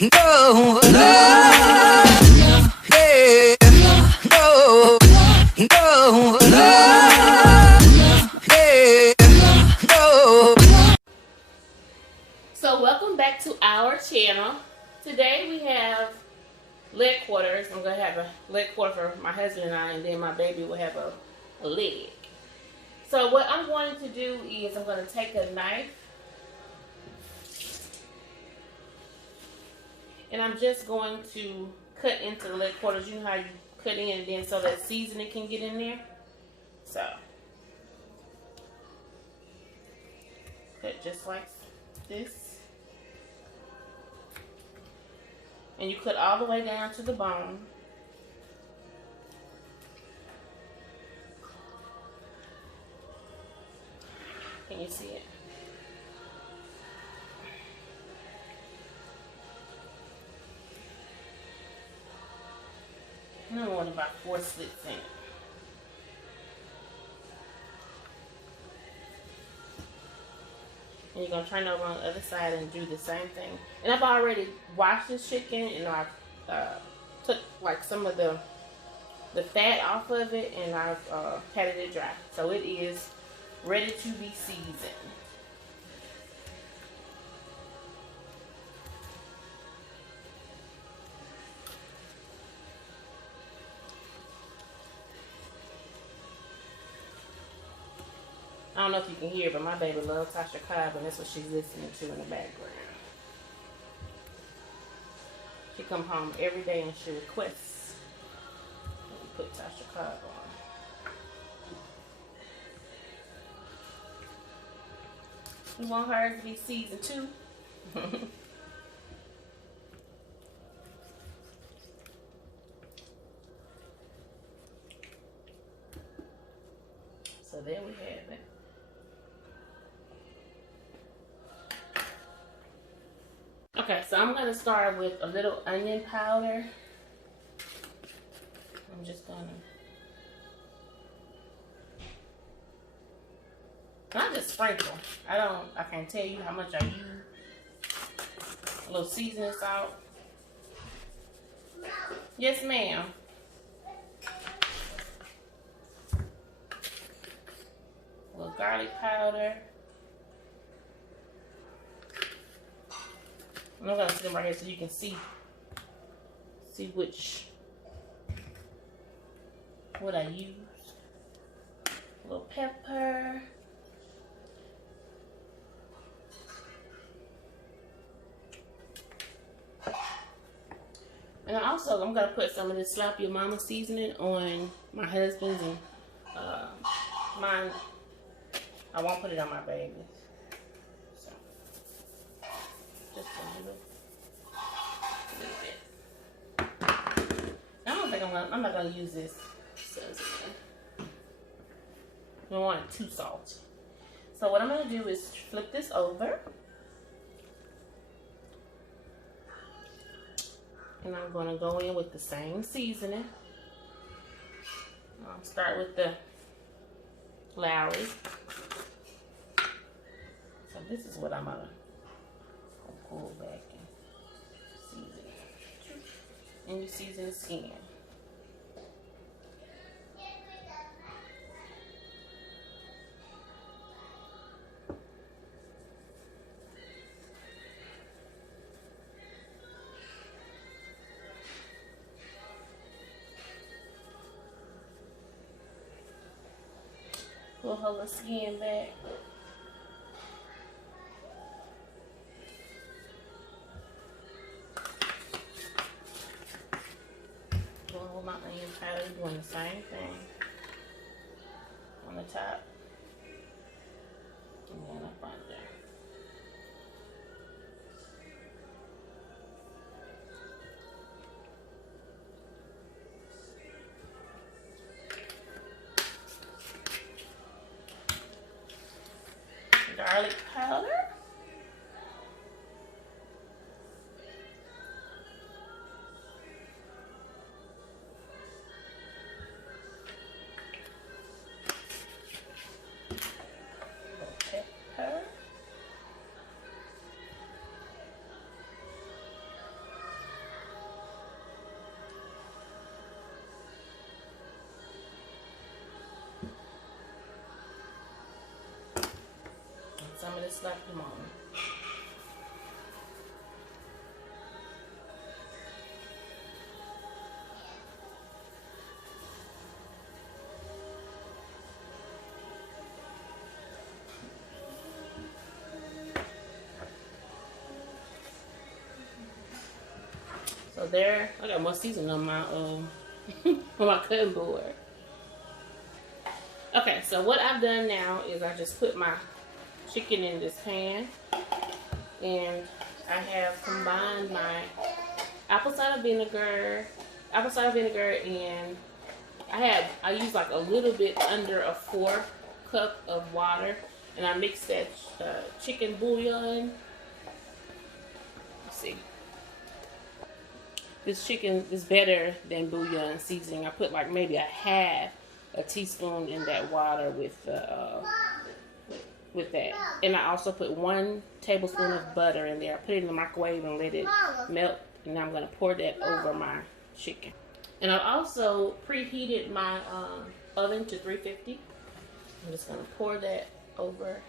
no, no, yeah, no, no, yeah, no. So welcome back to our channel. Today we have leg quarters. I'm going to have a leg quarter for my husband and I, and then my baby will have a leg. So what I'm going to do is I'm going to take a knife and I'm just going to cut into the leg quarters. You know how you cut in and then so that seasoning can get in there? So, cut just like this. And you cut all the way down to the bone. Can you see it? I want about 4 slits in it. And you're going to turn it over on the other side and do the same thing. And I've already washed this chicken and I took like some of the fat off of it and I've patted it dry. So it is ready to be seasoned. I don't know if you can hear, but my baby loves Tasha Cobb, and that's what she's listening to in the background. She comes home every day and she requests that we put Tasha Cobb on. You want her to be seasoned too? So there we have it. Okay, so I'm going to start with a little onion powder. I'm just going to... I just sprinkle. I can't tell you how much I use. A little seasoning salt. Yes, ma'am. A little garlic powder. I'm gonna sit them right here so you can see what I used. A little pepper. And also I'm gonna put some of this Slap Your Mama seasoning on my husband's and mine. I won't put it on my baby's. So just a little bit. I don't think I'm not gonna use this. I don't want it too salty. So what I'm gonna do is flip this over. And I'm gonna go in with the same seasoning. I'll start with the Lawry. So this is what I'm gonna pull back and season. And you season the skin. Pull her little skin back. Going with my onion powder, doing the same thing on the top and then up under. Garlic powder. Pepper. put some of this stuff on. So there, I got more seasoning on my on my cutting board. Okay, so what I've done now is I just put my chicken in this pan, and I have combined my apple cider vinegar, and I use like a little bit under a 4 cup of water, and I mix that chicken bouillon. Let's see. This chicken is better than bouillon seasoning. I put like maybe a teaspoon in that water with that, and I also put 1 tablespoon of butter in there. I put it in the microwave and let it melt, and now I'm gonna pour that over my chicken. And I also preheated my oven to 350. I'm just gonna pour that over.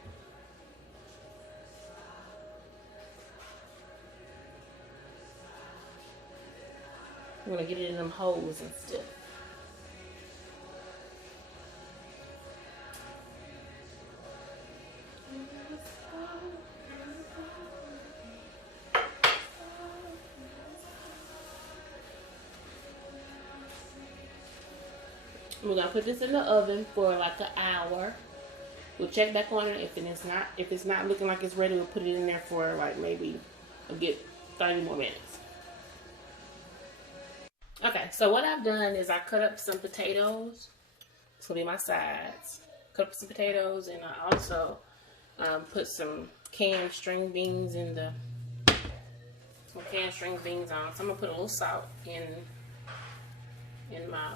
I'm gonna get it in them holes and stuff. We're gonna put this in the oven for like an hour. We'll check back on it. If it's not looking like it's ready, we'll put it in there for like maybe a good 30 more minutes. Okay, so what I've done is I cut up some potatoes. This will be my sides. Cut up some potatoes, and I also put some canned string beans on. So I'm gonna put a little salt in my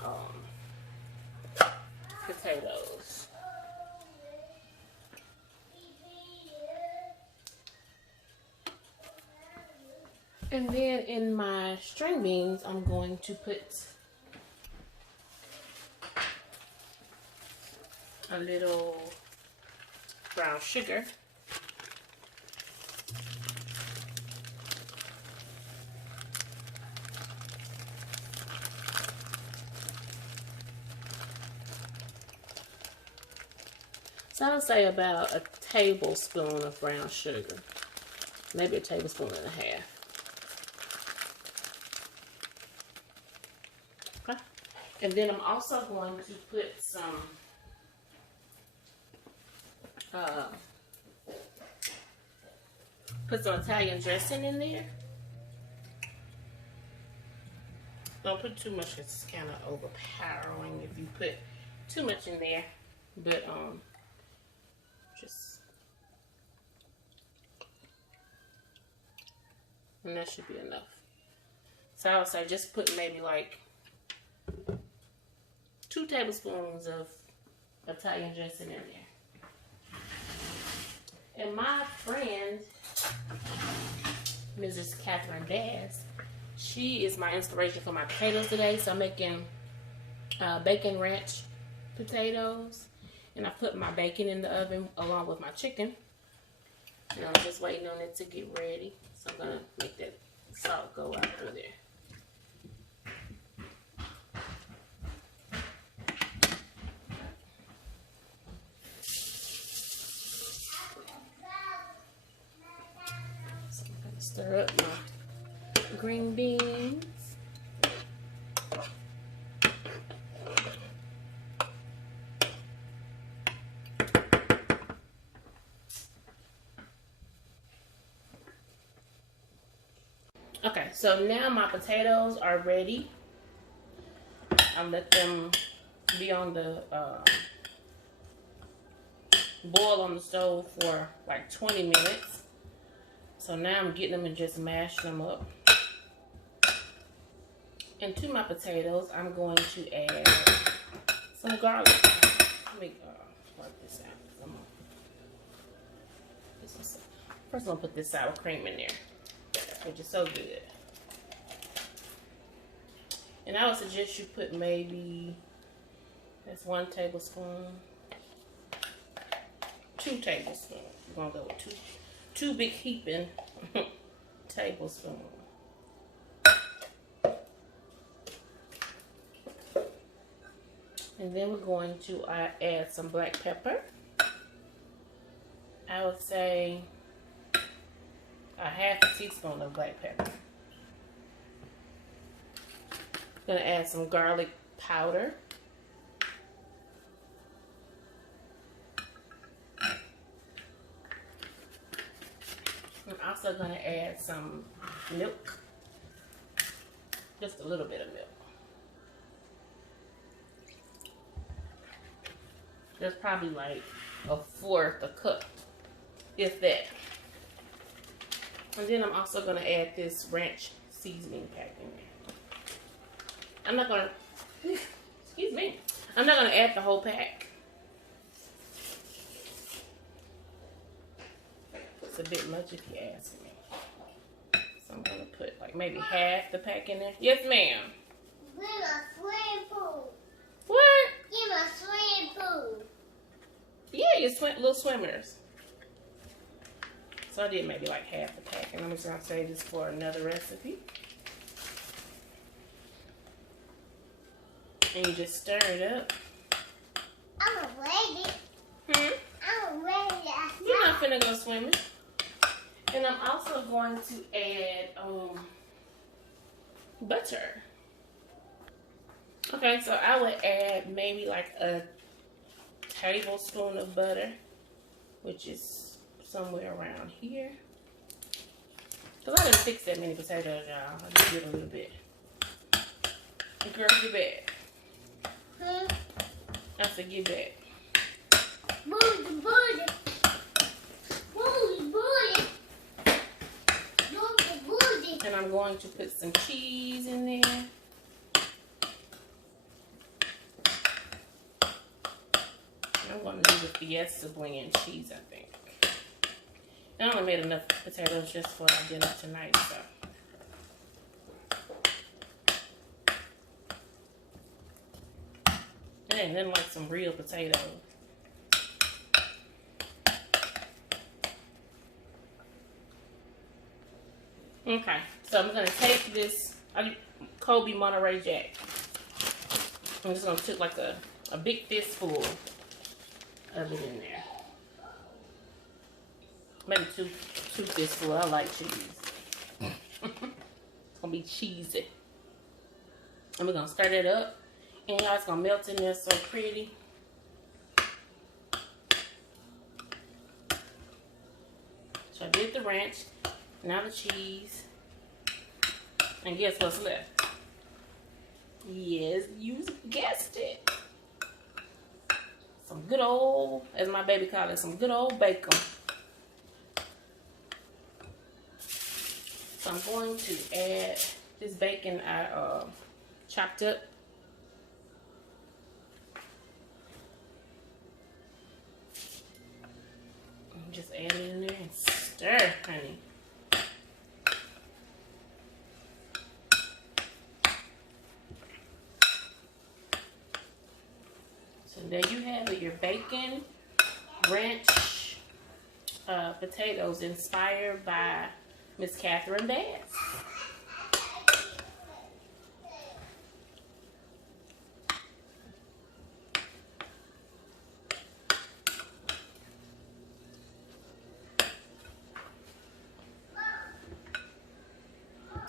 potatoes. And then in my string beans, I'm going to put a little brown sugar. So I would say about a tablespoon of brown sugar. Maybe a tablespoon and a half. Okay. And then I'm also going to put some Italian dressing in there. Don't put too much, it's kind of overpowering if you put too much in there. But and that should be enough. So I would say just put maybe like 2 tablespoons of Italian dressing in there. And my friend, Mrs. Catherine Bass, she is my inspiration for my potatoes today. So I'm making bacon ranch potatoes. And I put my bacon in the oven along with my chicken. And I'm just waiting on it to get ready. So I'm going to make that salt go out through there. So I'm going to stir up my green beans. Okay, so now my potatoes are ready. I let them be on the boil on the stove for like 20 minutes. So now I'm getting them and just mashing them up. And to my potatoes, I'm going to add some garlic. Let me work this out. First, I'm gonna put this sour cream in there, which is so good. And I would suggest you put maybe, that's 1 tablespoon. 2 tablespoons. We're gonna go with two big heaping tablespoons. And then we're going to add some black pepper. I would say a half a teaspoon of black pepper. Gonna add some garlic powder. I'm also gonna add some milk. Just a little bit of milk. There's probably like a 1/4 a cup, if that. And then I'm also gonna add this ranch seasoning pack in there. I'm not gonna, excuse me, I'm not gonna add the whole pack. It's a bit much if you ask me. So I'm gonna put like maybe half the pack in there. Yes, ma'am. Give me a swimming pool. What? Give me a swimming pool. Yeah, your little swimmers. So I did maybe like half the pack, and I'm just gonna save this for another recipe. And you just stir it up. I'm ready. I'm ready. You're not finna go swimming. And I'm also going to add butter. Okay, so I would add maybe like a tablespoon of butter, which is somewhere around here. Because I didn't fix that many potatoes, y'all. I just did a little bit. Girl, get back. I said, get back. Booty, booty. Booty, booty. Booty, booty. And I'm going to put some cheese in there. I'm going to do the Fiesta Bullion cheese, I think. And I only made enough potatoes just for our dinner tonight, so. It ain't nothing like some real potatoes. Okay, so I'm going to take this Colby Monterey Jack. I'm just going to put like a big fistful of it in there. Maybe two fistfuls. I like cheese. It's gonna be cheesy. And we're gonna stir that up. And y'all, it's gonna melt in there so pretty. So I did the ranch. Now the cheese. And guess what's left? Yes, you guessed it. Some good old, as my baby called it, some good old bacon. So I'm going to add this bacon I chopped up. And just add it in there and stir, honey. So there you have it, your bacon ranch potatoes inspired by Miss Catherine Bass.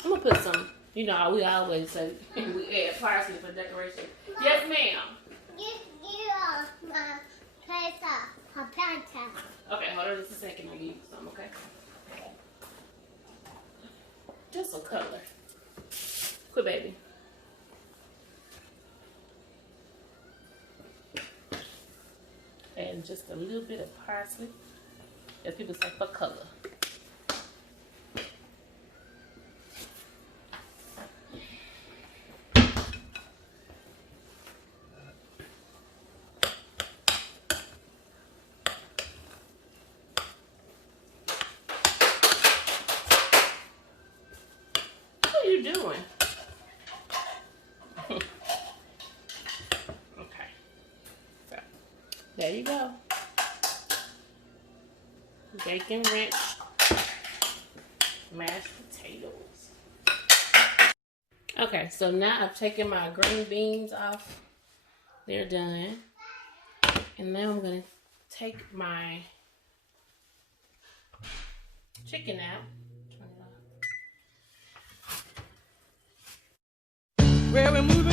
I'm gonna put some, you know, we always say we add parsley for decoration. Yes, ma'am. Give my planta. Okay, hold on just a second. I'll give you some, okay? Just some color. Quit, baby. And just a little bit of parsley. As people say, for color. Doing? Okay. So, there you go. bacon ranch mashed potatoes. Okay, so now I've taken my green beans off. They're done. And now I'm going to take my chicken out. Turn it off. Where we move